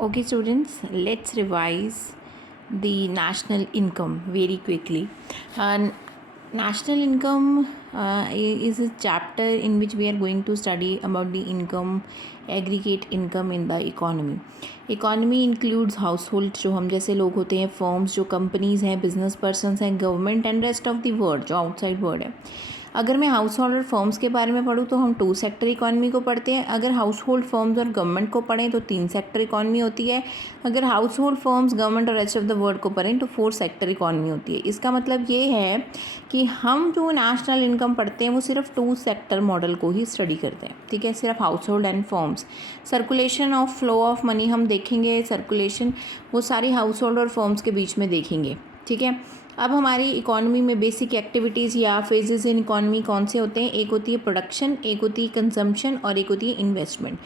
Okay, students, let's revise the national income very quickly. National income is a chapter in which we are going to study about the income, aggregate income in the economy. Economy includes household, जो हम जैसे लोग होते हैं, firms, जो companies हैं, business persons हैं, government and rest of the world, जो outside world है. अगर मैं हाउस होल्ड और फर्म्स के बारे में पढ़ूँ तो हम 2 सेक्टर इकॉनमी को पढ़ते हैं. अगर हाउस होल्ड फर्म्स और गवर्नमेंट को पढ़ें तो 3 सेक्टर इकॉनमी होती है. अगर हाउस होल्ड फर्म्स, गवर्नमेंट और रेस्ट ऑफ द वर्ल्ड को पढ़ें तो 4 सेक्टर इकॉनमी होती है. इसका मतलब ये है कि हम जो नेशनल इनकम पढ़ते हैं वो सिर्फ 2 सेक्टर मॉडल को ही स्टडी करते हैं. ठीक है, सिर्फ house hold and firms. Circulation of flow of money हम देखेंगे. सर्कुलेशन वो सारी हाउस होल्ड और फर्म्स के बीच में देखेंगे. ठीक है, अब हमारी इकॉनमी में बेसिक एक्टिविटीज़ या फेजेस इन इकॉनमी कौन से होते हैं? एक होती है प्रोडक्शन, एक होती है कंजम्पशन और एक होती है इन्वेस्टमेंट.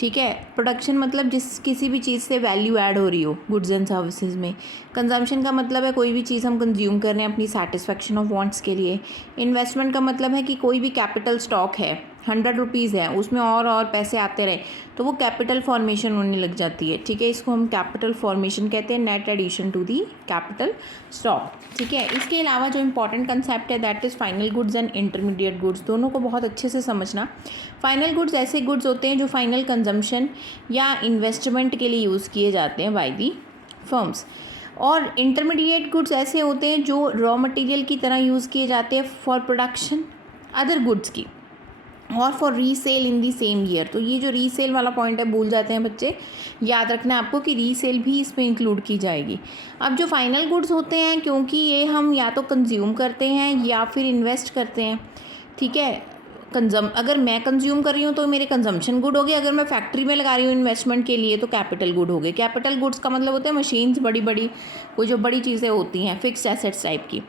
ठीक है, प्रोडक्शन मतलब जिस किसी भी चीज़ से वैल्यू ऐड हो रही हो गुड्स एंड सर्विसेज में. कंजम्पशन का मतलब है कोई भी चीज़ हम कंज्यूम कर रहे हैं अपनी सेटिस्फेक्शन ऑफ वांट्स के लिए. इन्वेस्टमेंट का मतलब है कि कोई भी कैपिटल स्टॉक है, 100 रुपीज़ है, उसमें और पैसे आते रहे तो वो कैपिटल फॉर्मेशन होने लग जाती है. ठीक है, इसको हम कैपिटल फॉर्मेशन कहते हैं, net addition to the capital stock. ठीक है, इसके अलावा जो इंपॉर्टेंट कंसेप्ट है that is final goods and intermediate goods. दोनों को बहुत अच्छे से समझना. फाइनल गुड्स ऐसे गुड्स होते हैं जो फाइनल कंजम्पशन या इन्वेस्टमेंट के लिए यूज़ किए जाते हैं बाय दी फर्म्स. और इंटरमीडिएट गुड्स ऐसे होते हैं जो रॉ मटेरियल की तरह यूज़ किए जाते हैं फॉर प्रोडक्शन अदर गुड्स की और for resale in the same year. तो ये जो रीसेल वाला पॉइंट है भूल जाते हैं बच्चे, याद रखना है आपको कि रीसेल भी इसमें इंक्लूड की जाएगी. अब जो फाइनल गुड्स होते हैं, क्योंकि ये हम या तो कंज्यूम करते हैं या फिर इन्वेस्ट करते हैं. ठीक है, अगर मैं कंज्यूम कर रही हूँ तो मेरे कंजम्पशन गुड हो गए. अगर मैं फैक्ट्री में लगा रही हूँ इन्वेस्टमेंट के लिए तो कैपिटल गुड हो गए. कैपिटल गुड्स का मतलब होता है मशीन्स, बड़ी बड़ी वो जो बड़ी चीज़ें होती हैं फिक्स्ड एसेट्स टाइप की.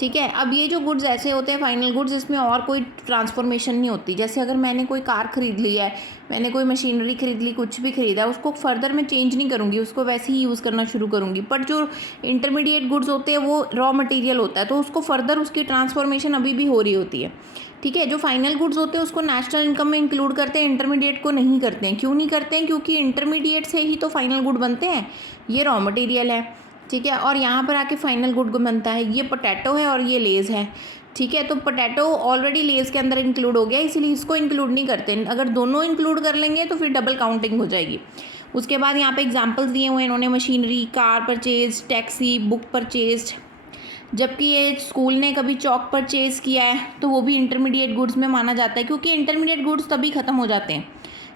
ठीक है, अब ये जो गुड्स ऐसे होते हैं फाइनल गुड्स, इसमें और कोई ट्रांसफॉर्मेशन नहीं होती. जैसे अगर मैंने कोई कार ख़रीद ली है, मैंने कोई मशीनरी ख़रीद ली, कुछ भी ख़रीदा है, उसको फर्दर मैं चेंज नहीं करूँगी, उसको वैसे ही यूज़ करना शुरू करूँगी. बट जो इंटरमीडिएट गुड्स होते हैं वो रॉ मटेरियल होता है तो उसको फर्दर उसकी ट्रांसफॉर्मेशन अभी भी हो रही होती है. ठीक है, जो फाइनल गुड्स होते हैं उसको नेशनल इनकम में इंक्लूड करते हैं, इंटरमीडिएट को नहीं करते हैं. क्यों नहीं करते हैं? क्योंकि इंटरमीडिएट से ही तो फाइनल गुड बनते हैं. ये रॉ मटेरियल है. ठीक है, और यहाँ पर आके फाइनल गुड बनता है. ये पोटैटो है और ये लेज़ है. ठीक है, तो पोटैटो ऑलरेडी लेज़ के अंदर इंक्लूड हो गया, इसीलिए इसको इंक्लूड नहीं करते. अगर दोनों इंक्लूड कर लेंगे तो फिर डबल काउंटिंग हो जाएगी. उसके बाद यहाँ पे एग्जांपल्स दिए हुए हैं इन्होंने, machinery, car purchase, taxi, book purchase. जबकि ये स्कूल ने कभी चौक परचेज़ किया है तो वो भी इंटरमीडिएट गुड्स में माना जाता है, क्योंकि इंटरमीडिएट गुड्स तभी ख़त्म हो जाते हैं.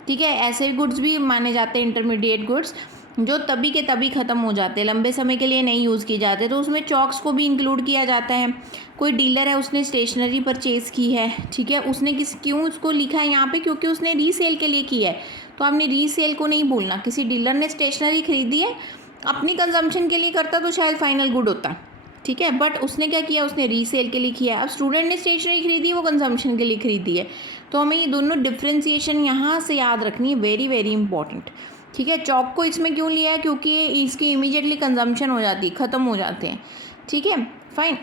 ठीक है, ऐसे गुड्स भी माने जाते हैं इंटरमीडिएट गुड्स जो तभी के तभी ख़त्म हो जाते हैं, लंबे समय के लिए नहीं यूज़ किए जाते. तो उसमें चॉक्स को भी इंक्लूड किया जाता है. कोई डीलर है, उसने स्टेशनरी परचेज़ की है. ठीक है, उसने क्यों उसको लिखा है यहाँ पे? क्योंकि उसने रीसेल के लिए की है. तो आपने रीसेल को नहीं भूलना. किसी डीलर ने स्टेशनरी खरीदी है, अपनी कंजम्पशन के लिए करता तो शायद फाइनल गुड होता. ठीक है, बट उसने क्या किया? उसने रीसेल के लिए किया. अब स्टूडेंट ने स्टेशनरी खरीदी, वो कंजम्पशन के लिए खरीदी है. तो हमें ये दोनों डिफ्रेंसिएशन यहाँ से याद रखनी है, वेरी वेरी इंपॉर्टेंट. ठीक है, चौक को इसमें क्यों लिया है? क्योंकि इसकी इमीडिएटली कंजम्पशन हो जाती है, ख़त्म हो जाते हैं. ठीक है, फाइन.